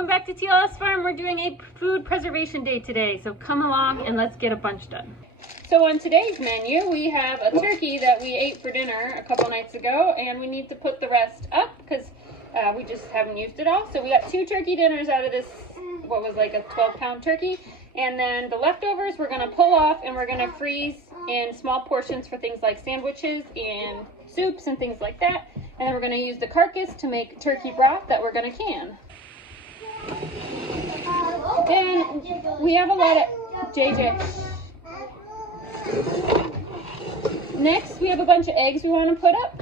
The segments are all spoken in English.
welcome back to Teal House Farm. We're doing a food preservation day today, so come along and let's get a bunch done. So on today's menu, we have a turkey that we ate for dinner a couple nights ago, and we need to put the rest up because we just haven't used it all. So we got 2 turkey dinners out of this, what was like a 12-pound turkey, and then the leftovers we're gonna pull off and we're gonna freeze in small portions for things like sandwiches and soups and things like that. And then we're gonna use the carcass to make turkey broth that we're gonna can. Then we have a lot of JJ. Next, we have a bunch of eggs we want to put up,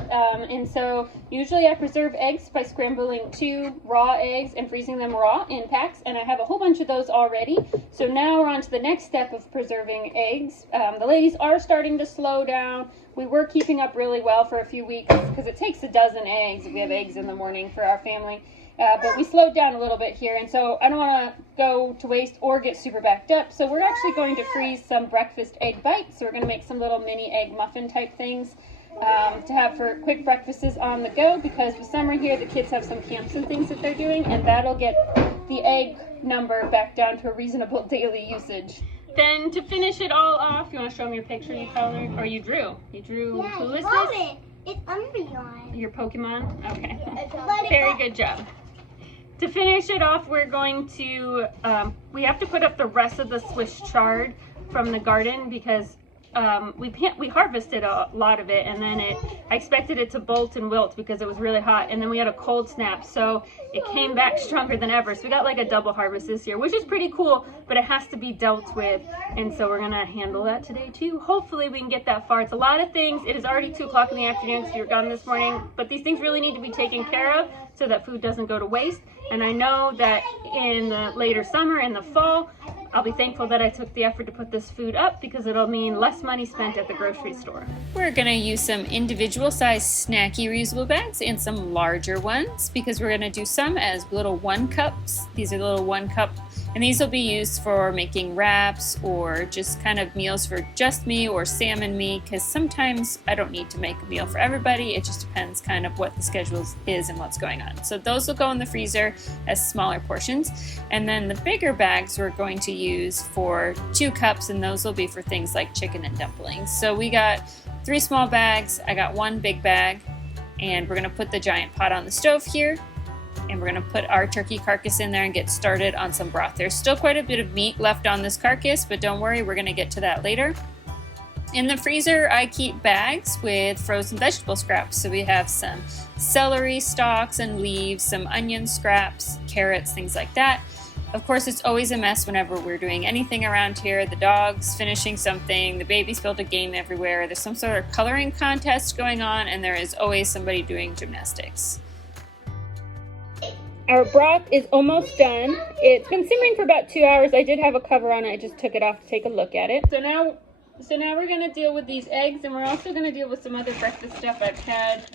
and so usually I preserve eggs by scrambling 2 raw eggs and freezing them raw in packs, and I have a whole bunch of those already. So now we're on to the next step of preserving eggs. The ladies are starting to slow down. We were keeping up really well for a few weeks because it takes a dozen eggs if we have eggs in the morning for our family. But we slowed down a little bit here, and so I don't want to go to waste or get super backed up. So we're actually going to freeze some breakfast egg bites. So we're going to make some little mini egg muffin type things to have for quick breakfasts on the go, because with summer here, the kids have some camps and things that they're doing, and that'll get the egg number back down to a reasonable daily usage. Then to finish it all off, you want to show them your picture you colored, or you drew? You drew, yeah, who is this? this? It's Umbreon. Your Pokemon? Okay. Very good job. To finish it off, we're going to, we have to put up the rest of the Swiss chard from the garden because we harvested a lot of it, and then I expected it to bolt and wilt because it was really hot, and then we had a cold snap, so it came back stronger than ever. So we got like a double harvest this year, which is pretty cool, but it has to be dealt with, and so we're gonna handle that today too. Hopefully we can get that far. It's a lot of things. It is already 2 o'clock in the afternoon because you were gone this morning, but these things really need to be taken care of so that food doesn't go to waste. And I know that in the later summer and the fall, I'll be thankful that I took the effort to put this food up because it'll mean less money spent at the grocery store. We're gonna use some individual size snacky reusable bags and some larger ones because we're gonna do some as little 1 cups. These are little 1 cup, and these will be used for making wraps or just kind of meals for just me or Sam and me, because sometimes I don't need to make a meal for everybody. It just depends kind of what the schedule is and what's going on. So those will go in the freezer as smaller portions. And then the bigger bags we're going to use for 2 cups, and those will be for things like chicken and dumplings. So we got 3 small bags, I got 1 big bag, and we're gonna put the giant pot on the stove here, and we're gonna put our turkey carcass in there and get started on some broth. There's still quite a bit of meat left on this carcass, but don't worry, we're gonna get to that later. In the freezer, I keep bags with frozen vegetable scraps. So we have some celery stalks and leaves, some onion scraps, carrots, things like that. Of course, it's always a mess whenever we're doing anything around here. The dog's finishing something, the baby spilled a game everywhere, there's some sort of coloring contest going on, and there is always somebody doing gymnastics. Our broth is almost done. It's been simmering for about 2 hours. I did have a cover on it. I just took it off to take a look at it. So now we're gonna deal with these eggs, and we're also gonna deal with some other breakfast stuff I've had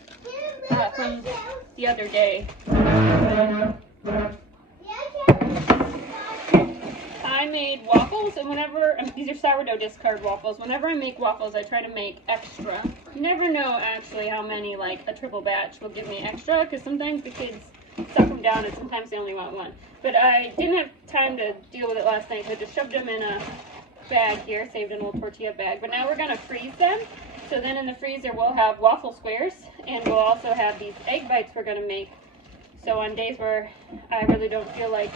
from the other day. I made waffles, and these are sourdough discard waffles. Whenever I make waffles, I try to make extra. You never know actually how many, like a triple batch will give me extra, because sometimes the kids suck them down and sometimes they only want 1. But I didn't have time to deal with it last night, so I just shoved them in a bag here, saved an old tortilla bag. But now we're gonna freeze them. So then in the freezer we'll have waffle squares, and we'll also have these egg bites we're gonna make. So on days where I really don't feel like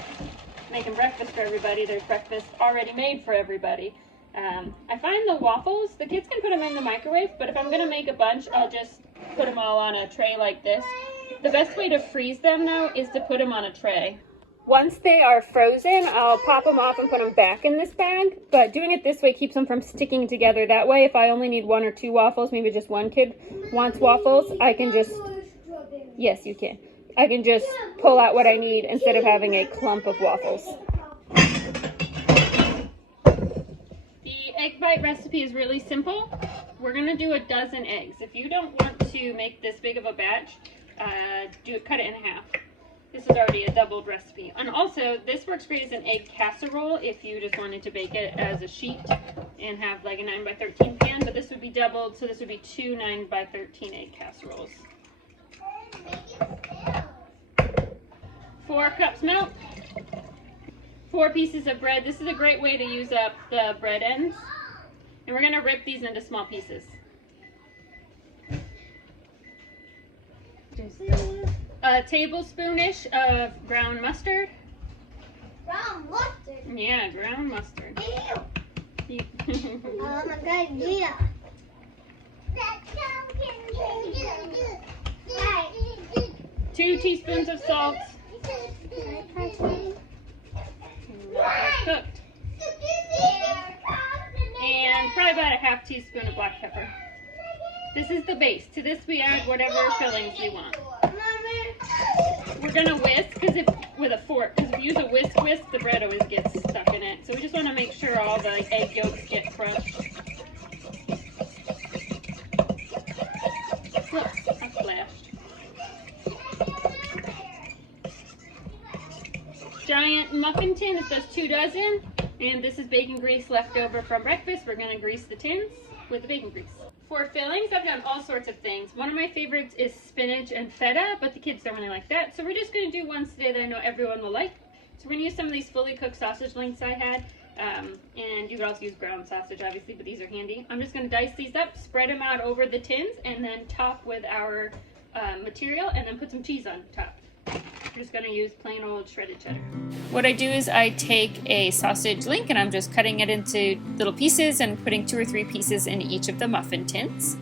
making breakfast for everybody, there's breakfast already made for everybody. I find the waffles, the kids can put them in the microwave, but if I'm gonna make a bunch, I'll just put them all on a tray like this. The best way to freeze them though is to put them on a tray. Once they are frozen, I'll pop them off and put them back in this bag, but doing it this way keeps them from sticking together. That way, if I only need 1 or 2 waffles, maybe just 1 kid wants waffles, I can just, yes you can, I can just pull out what I need instead of having a clump of waffles. The egg bite recipe is really simple. We're gonna do a dozen eggs. If you don't want to make this big of a batch, cut it in half. This is already a doubled recipe. And also, this works great as an egg casserole if you just wanted to bake it as a sheet and have like a 9x13 pan, but this would be doubled, so this would be 2 9x13 egg casseroles. 4 cups milk, 4 pieces of bread. This is a great way to use up the bread ends. And we're going to rip these into small pieces. A tablespoonish of ground mustard. Brown mustard. Yeah, ground mustard. Oh my god, yeah. 2 teaspoons of salt. Cooked. And probably about a half teaspoon of black pepper. This is the base. To this we add whatever fillings we want. We're gonna whisk with a fork, because if you use a whisk, the bread always gets stuck in it. So we just want to make sure all the egg yolks get crushed. Whoops, I splashed. Giant muffin tin. This does 2 dozen. And this is bacon grease left over from breakfast. We're gonna grease the tins with the bacon grease. For fillings, I've done all sorts of things. One of my favorites is spinach and feta, but the kids don't really like that. So we're just going to do ones today that I know everyone will like. So we're going to use some of these fully cooked sausage links I had. And you could also use ground sausage, obviously, but these are handy. I'm just going to dice these up, spread them out over the tins, and then top with our material, and then put some cheese on top. I'm just going to use plain old shredded cheddar. What I do is I take a sausage link and I'm just cutting it into little pieces and putting 2 or 3 pieces in each of the muffin tins.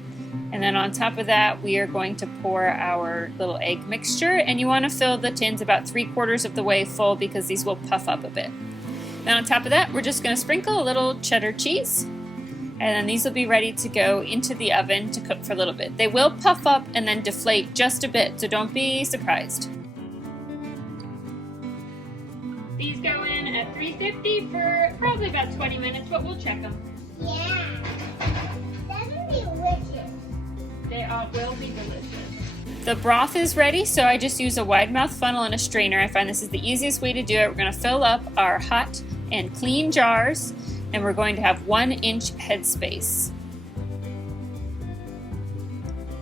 And then on top of that, we are going to pour our little egg mixture, and you want to fill the tins about 3/4 of the way full because these will puff up a bit. Then on top of that, we're just going to sprinkle a little cheddar cheese, and then these will be ready to go into the oven to cook for a little bit. They will puff up and then deflate just a bit, so don't be surprised. These go in at 350 for probably about 20 minutes, but we'll check them. Yeah. That would be delicious. They all will be delicious. The broth is ready, so I just use a wide mouth funnel and a strainer. I find this is the easiest way to do it. We're going to fill up our hot and clean jars, and we're going to have 1-inch headspace.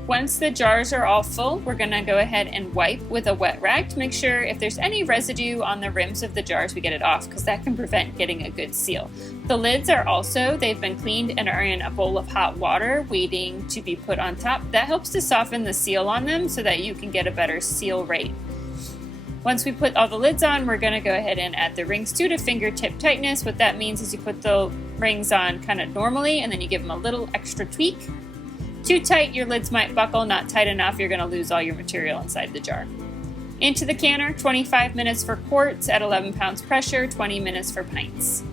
Once the jars are all full, we're going to go ahead and wipe with a wet rag to make sure if there's any residue on the rims of the jars, we get it off, because that can prevent getting a good seal. The lids are also, they've been cleaned and are in a bowl of hot water waiting to be put on top. That helps to soften the seal on them so that you can get a better seal rate. Once we put all the lids on, we're going to go ahead and add the rings too to fingertip tightness. What that means is you put the rings on kind of normally and then you give them a little extra tweak. Too tight, your lids might buckle. Not tight enough, you're going to lose all your material inside the jar. Into the canner, 25 minutes for quarts at 11 pounds pressure, 20 minutes for pints.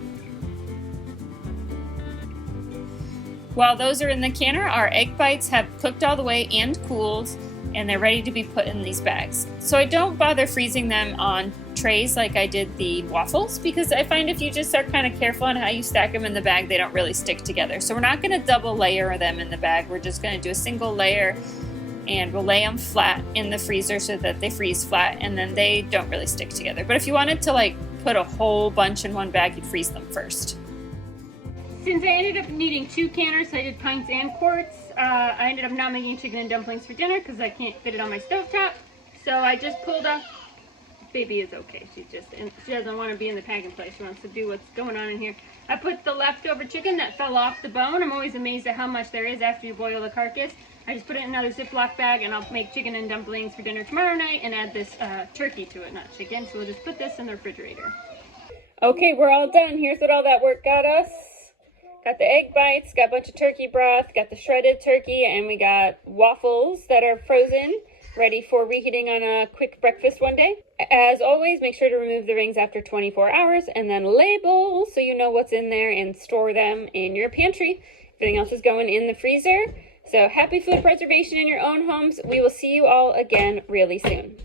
While those are in the canner, our egg bites have cooked all the way and cooled, and they're ready to be put in these bags. So I don't bother freezing them on trays like I did the waffles, because I find if you just are kind of careful on how you stack them in the bag, they don't really stick together. So we're not going to double layer them in the bag. We're just going to do a single layer, and we'll lay them flat in the freezer so that they freeze flat, and then they don't really stick together. But if you wanted to like put a whole bunch in one bag, you'd freeze them first. Since I ended up needing 2 canners, I did pints and quarts. I ended up not making chicken and dumplings for dinner because I can't fit it on my stovetop. So I just pulled up. Baby is okay. She doesn't want to be in the packing place. She wants to do what's going on in here. I put the leftover chicken that fell off the bone. I'm always amazed at how much there is after you boil the carcass. I just put it in another Ziploc bag, and I'll make chicken and dumplings for dinner tomorrow night and add this turkey to it, not chicken. So we'll just put this in the refrigerator. Okay, we're all done. Here's what all that work got us. Got the egg bites, got a bunch of turkey broth, got the shredded turkey, and we got waffles that are frozen, ready for reheating on a quick breakfast one day. As always, make sure to remove the rings after 24 hours and then label so you know what's in there and store them in your pantry. Everything else is going in the freezer. So happy food preservation in your own homes. We will see you all again really soon.